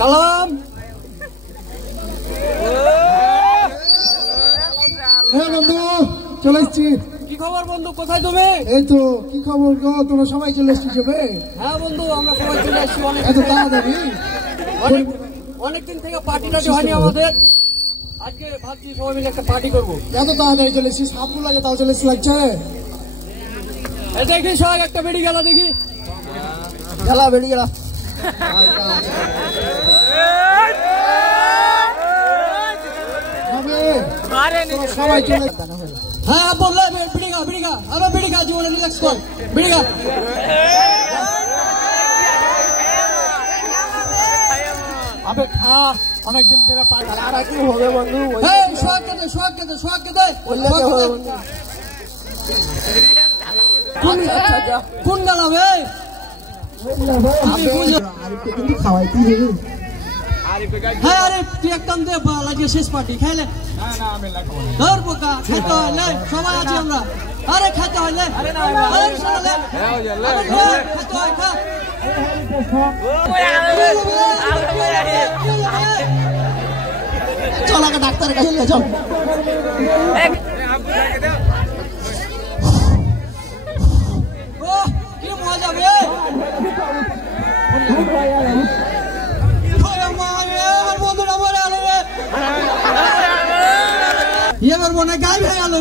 কালাম হ্যাঁ বন্ধু চলে এসছি। কি খবর বন্ধু, কোথায় তুমি? এই তো কি খবর গো, তোমরা সবাই চলে এসছি যাবে? হ্যাঁ বন্ধু, আমরা সবাই চলে এসছি। এত তাড়াতাড়ি? অনেকদিন থেকে পার্টি টাটি হয়নি আমাদের, আজকে ভাবছি সবাই মিলে একটা পার্টি করবো। এত তাড়াতাড়ি চলে এসছি, সাবু লাগে তাও চলে এসছি লাগছে। দেখি সবাই একটা বেড়ি গেলা, দেখি গেলা বেড়ে গেলা। সবাই চলে হ্যাঁ বললে বিড়িগা বিড়িগা আবার বিড়িগা জীবনে রিল্যাক্স কর বিড়িগা। আবে খা, অনেকদিন ধরে আর কি হবে বন্ধু? সোহাগ কেদে সোহাগ কেদে সোহাগ কেদে কোন গেলাম? কিন্তু খাওয়াইতে হবে। হ্যাঁ আরে তুই একদম দে লাগিয়ে শেষ পার্টি খাইলে ধর বোকা খেতে হইলে সবাই আছি আমরা। আরে খেতে হইলে খেতে হয় খা। চল আগে ডাক্তারের কাছে চল। কি মজা বে, বন্ধুরা মরে আলো রে, এবার মনে গাই হয়ে গেল।